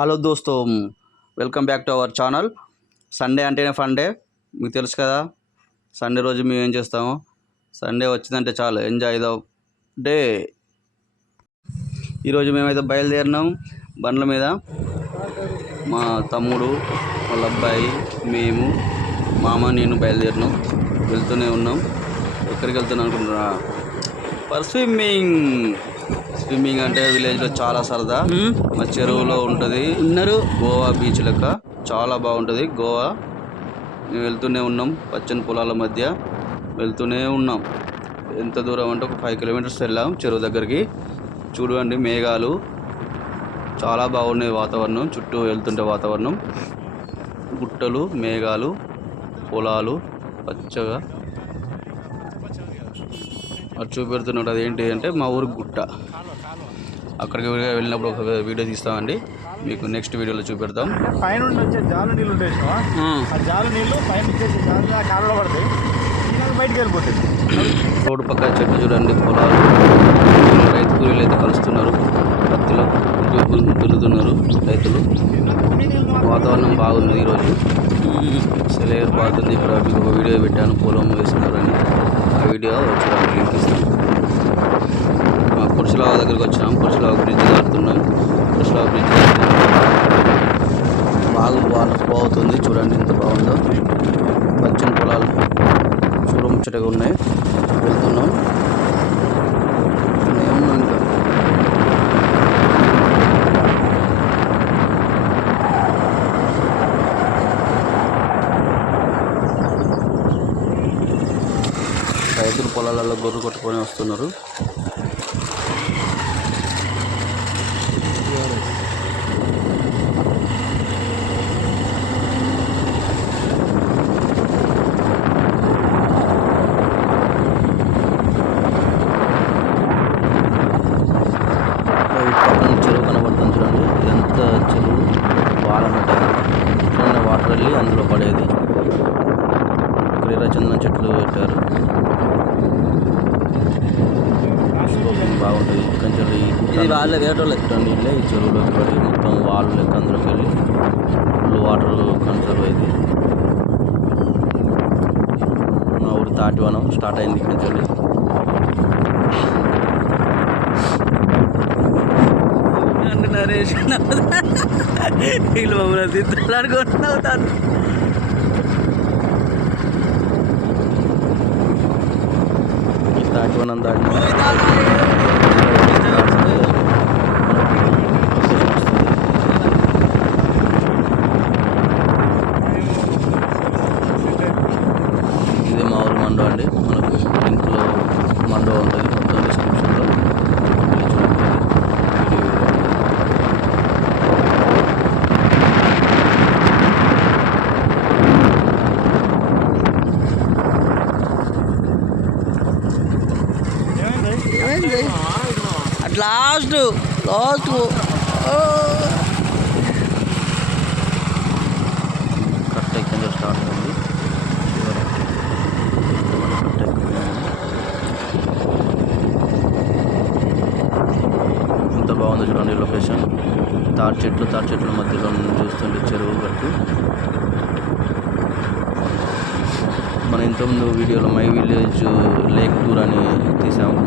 Hello దోస్తో, welcome back to our channel. Sunday అంటేనే fun day, మీకు తెలుసు కదా. సండే రోజు మేము ఏం చేస్తాము, సండే వచ్చిందంటే చాలు ఎంజాయ్ ద డే. ఈరోజు మేమైతే బయలుదేరినాం బండ్ల మీద. మా తమ్ముడు, వాళ్ళ అబ్బాయి, మేము, మామ, నేను బయలుదేరినాం. వెళ్తూనే ఉన్నాం. ఎక్కడికి వెళ్తున్నాం అనుకుంటున్నా? ఫర్ స్విమ్మింగ్ అంటే విలేజ్లో చాలా సరదా. మా చెరువులో ఉంటుంది, గోవా బీచ్ లెక్క చాలా బాగుంటుంది గోవా. మేము వెళ్తూనే ఉన్నాం, పచ్చని పొలాల మధ్య వెళ్తూనే ఉన్నాం. ఎంత దూరం అంటే ఒక 5 కిలోమీటర్స్ వెళ్ళాం చెరువు దగ్గరికి. చూడండి, మేఘాలు చాలా బాగున్నాయి. వాతావరణం చుట్టూ వెళ్తుంటే వాతావరణం, గుట్టలు, మేఘాలు, పొలాలు పచ్చగా అది చూపెడుతున్నాడు. అదేంటి అంటే మా ఊరు గుట్ట. అక్కడికి వెళ్ళినప్పుడు ఒక వీడియో తీస్తామండి, మీకు నెక్స్ట్ వీడియోలో చూపెడతాం. పైన వచ్చే జాలు నీళ్ళు ఉంటాయి, ఆ జాలు నీళ్ళు పైన కాలంలో పడతాయి, బయటకు వెళ్ళిపోతాయి. రోడ్డు పక్క చెట్లు చూడండి, పొలాలు, రైతు కూలీలు అయితే కలుస్తున్నారు, పత్తిలో దున్నుతున్నారు రైతులు. వాతావరణం బాగుంది ఈరోజు, సెలయేరు పారుతుంది. ఇక్కడ మీకు ఒక వీడియో పెట్టాను, పొలం వేస్తున్నారని. ఆ వీడియో చూడండి, లింక్ ఇస్తాను. పురుషులావ దగ్గరికి వచ్చినాం, పురుషులావ బ్రిడ్జ్ దాటుతున్నాం. పురుషులావ బ్రిడ్జ్ బాగా వాటర్ ఫ్లో అవుతుంది. చూడండి ఎంత బాగుందో, పచ్చని పొలాలు చూడముచ్చటగా ఉన్నాయి. వెళ్తున్నాం, ఏమున్నాం ఇంకా. రైతులు పొలాలలో గొర్రెలు కొట్టుకొని వస్తున్నారు. చెరువు కనబడుతుంది చూడండి, ఇదంతా చెరువు వాలన్నట్టు చూడండి. వాటర్ వెళ్ళి అందులో పడేది. ఇక్కడ ఎర్రచందనం చెట్లు పెట్టారు, బాగుంటుంది. కంచెలు వాళ్ళ వేటోళ్ళు నీళ్ళే ఈ చెరువులోకి పడి మొత్తం వాళ్ళు లెక్క అందులోకి వెళ్ళి ఫుల్ వాటర్ కన్సర్వ్ అయింది. మా ఊరు తాటివనం స్టార్ట్ అయింది కంచెలు. నరేష్ వీళ్ళు మమ్మల్ని తిట్టాలనుకుంటున్నావుతాను. తాటివనం దాటి ఇది మా ఊరు మండో అండి. మనకు లింక్లో మండో ఉంటుంది, మొత్తం డిస్క్రిప్షన్లో. అట్ లాస్ట్ కట్ట ఎక్కడి నుంచి స్టార్ట్ అయింది. ఎంత బాగుందో చూడండి లొకేషన్. తాటి చెట్ల మధ్యలో చూస్తుంటే చెరువు గట్టు. మన ఇంతకుముందు వీడియోలో మై విలేజ్ లేక్ టూర్ అని తీసాము,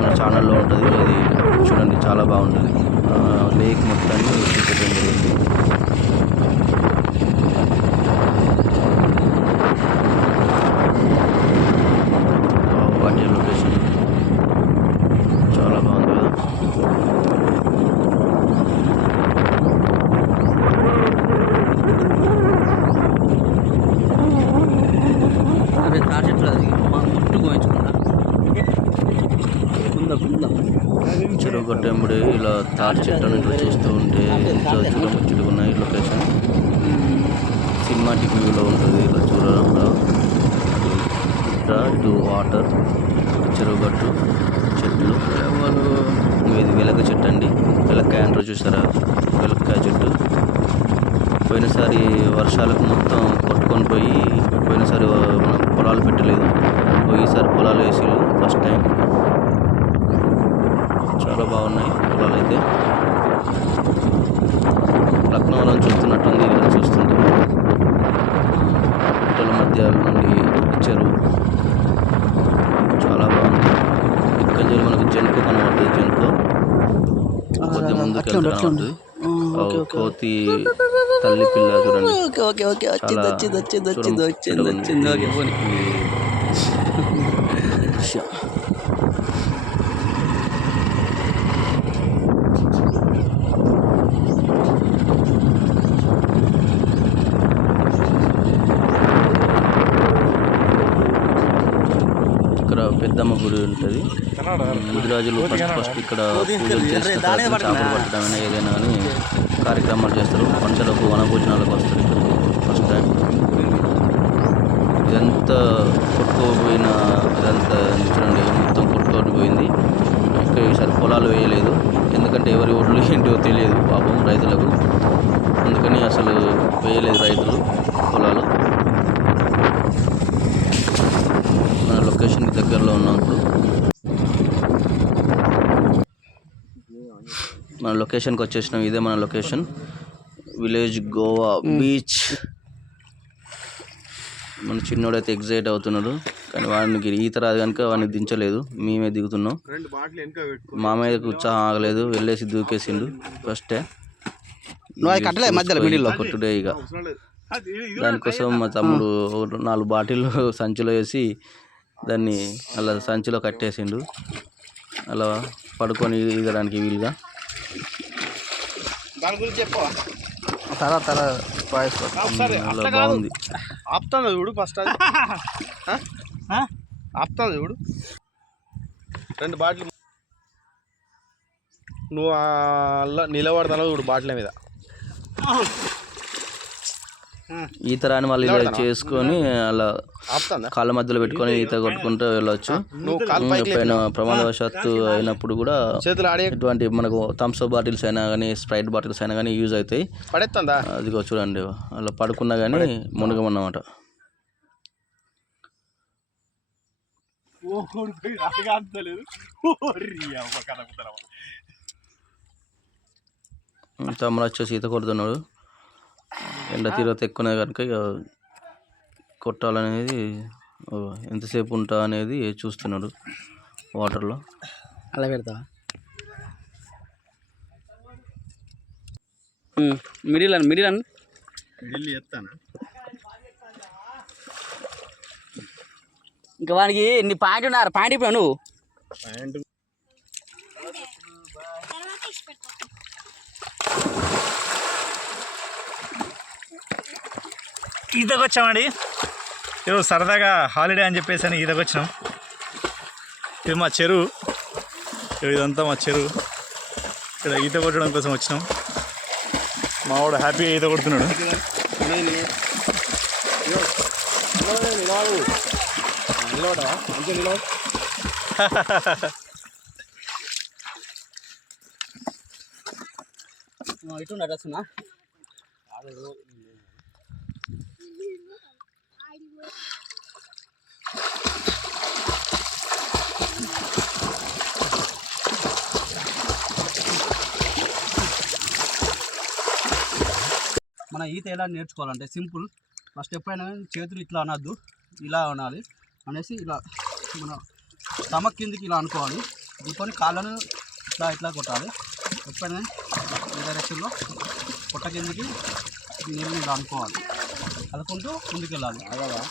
మన ఛానల్లో ఉంటుంది. అది చూడండి, చాలా బాగుంటుంది. లేక్ మొత్తాన్ని చూపించడం జరిగింది. వాటి లొకేషన్ చాలా బాగుంది కదా. అదే తాటి చెట్లు, అది మా గుట్టు పోయించుకున్నా. చెరువు గట్టెంబడి ఇలా తాటి చెట్లను ఇట్లా చూస్తూ ఉంటే ఎంతో చూడముచ్చటగా ఉన్నాయి. లొకేషన్ సినిమాటిక్ వ్యూలో ఉంటుంది. ఇలా చూడడంలో ఇటు వాటర్, చెరువు గట్టు, చెట్లు. ఇది వెలగ చెట్టు అండి, వెలక్కాయ అంటారు చూసారా, వెలక్కాయ చెట్టు. పోయినసారి వర్షాలకు మొత్తం కొట్టుకొని పోయినసారి మనం పొలాలు పెట్టలేదు, ఈసారి పొలాలు వేసిళ్ళు ఫస్ట్ టైం. చాలా బాగున్నాయి పొలాలు అయితే. ఉద్యానవనం చూస్తున్నట్టుంది ఇక్కడ చూస్తుంటే. పుట్టల మధ్య నుండి చెరువు చాలా బాగుంది. ఇక్కడ మనకు జంకు కనబడుతుంది. జంకు కొద్ది ముందుకు కనబడుతుంది. కోతి తల్లి పిల్ల చూడండి. ఇక్కడ పెద్దమ్మ గుడి ఉంటుంది. ముదిరాజులు ఫస్ట్ ఇక్కడ పూజలు చేస్తారు. చేపలు పట్టడం ఏదైనా కానీ కార్యక్రమాలు చేస్తారు. పంటలకు వనభోజనాలకు వస్తారు. ఇక్కడ ఫస్ట్ టైం ఇదంతా కొట్టుకోపోయిన ఇదంతా చూడండి, మొత్తం కొట్టుకొని పోయింది. ఇక్కడ ఈసారి పొలాలు వేయలేదు, ఎందుకంటే ఎవరి ఓట్లు ఏంటో తెలియదు పాపం రైతులకు. అందుకని అసలు వేయలేదు రైతులు పొలాలు. మన లొకేషన్కి దగ్గరలో ఉన్నప్పుడు మన లొకేషన్కి వచ్చేసినాం. ఇదే మన లొకేషన్, విలేజ్ గోవా బీచ్. మన చిన్నోడైతే ఎగ్జైట్ అవుతున్నాడు, కానీ వాడికి ఈత రాదు కనుక వాడిని దించలేదు, మేమే దిగుతున్నాం. మామయ్యకు ఉత్సాహం ఆగలేదు, వెళ్ళేసి దూకేసిండు ఫస్టే. కొట్టుడే ఇక దానికోసం మా తమ్ముడు 4 బాటిల్ సంచిలో వేసి దాన్ని అలా సంచిలో కట్టేసిండు, అలా పడుకొని ఈగడానికి వీలుగా. దాని గురించి చెప్పవా? అలా బాగుంది. ఆపుతాను చూడు, ఫస్ట్ అది ఆపుతాను చూడు. 2 బాటిల్ నువ్వు అలా నిలబడతాను చూడు బాటిల్ మీద. ఈత రాని వాళ్ళు ఇలా చేసుకొని అలా కాళ్ళ మధ్యలో పెట్టుకొని ఈత కొట్టుకుంటూ వెళ్ళొచ్చు. ఎప్పుడైనా ప్రమాదవశాత్తు అయినప్పుడు కూడా ఎటువంటి మనకు థమ్స్ అప్ బాటిల్స్ అయినా కానీ స్ప్రైట్ బాటిల్స్ అయినా కానీ యూజ్ అవుతాయి. అదిగో చూడండి, అలా పడుకున్నా కానీ మునగమన్నమాట. తమ్ముడు వచ్చేసి ఈత కొడుతున్నాడు. ఎండ తీవ్రత ఎక్కువ కనుక ఇక కొట్టాలనేది, ఎంతసేపు ఉంటా అనేది చూస్తున్నాడు వాటర్లో. అలా పెడతా మిడిల్ చెప్తాను. ఇంకా వానికి నీ పాయింట్ ఉన్నారు. పాయింట్ ఇప్పుడు నువ్వు ఈతకు వచ్చామండి. ఈరోజు సరదాగా హాలిడే అని చెప్పేసి అని ఈతకు వచ్చినాం. ఇది మా చెరువు, ఇదంతా మా చెరువు. ఇక్కడ ఈత కొట్టడం కోసం వచ్చినాం. మా వాడు హ్యాపీగా ఈత కొడుతున్నాడు. ఇటు వస్తున్నా. మన ఈత ఎలా నేర్చుకోవాలంటే సింపుల్. ఫస్ట్ ఎప్పుడైనా చేతులు ఇట్లా అనద్దు, ఇలా అనాలి. అనేసి ఇలా మన స్టమక్ కిందికి ఇలా అనుకోవాలి. అనుకొని కాళ్ళను ఇట్లా ఇట్లా కొట్టాలి. ఎప్పుడైనా ఈ డైరెక్షన్లో పొట్ట కిందికి నీళ్ళు ఇలా అనుకోవాలి. అనుకుంటూ ముందుకు వెళ్ళాలి.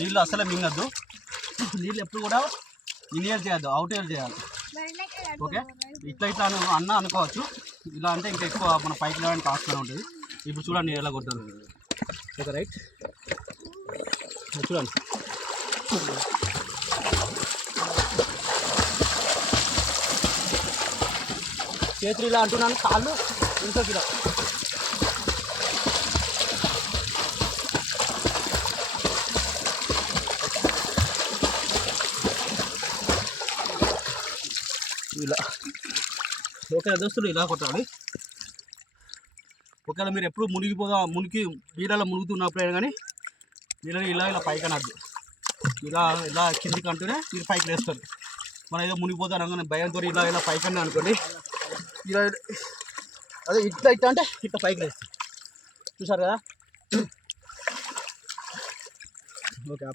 నీళ్ళు అసలే మింగద్దు. నీళ్ళు ఎప్పుడు కూడా ఇన్హేల్ చేయొద్దు, అవుట్ హేల్ చేయాలి. ఓకే, ఇట్లా ఇట్లా అన్న అనుకోవచ్చు. ఇలా అంటే ఇంకా ఎక్కువ మన పైకి లేవడానికి ఆస్కారం ఉంటుంది. ఇప్పుడు చూడండి ఎలా కొట్టాను. ఓకే రైట్, చూడండి. చేతులు ఇలా అంటున్నాను, కాళ్ళు ఇంకోకి ఇలా. ఇలా ఓకే దోస్తులు, ఇలా కొట్టాలి. ఒకవేళ మీరు ఎప్పుడు మునిగి నీళ్ళలో మునుగుతున్నప్పుడైనా కానీ నీళ్ళని ఇలా ఇలా పైకి అనద్దు. ఇలా ఇలా కిందికి అంటూనే మీరు పైకి లేస్తారు. మనం ఏదో మునిగిపోతాను కానీ భయంతో ఇలా ఇలా పైకి అన్నా అనుకోండి, ఇలా అదే ఇట్లా ఇట్లా అంటే ఇట్లా పైకి లేస్తారు. చూసారు కదా ఓకే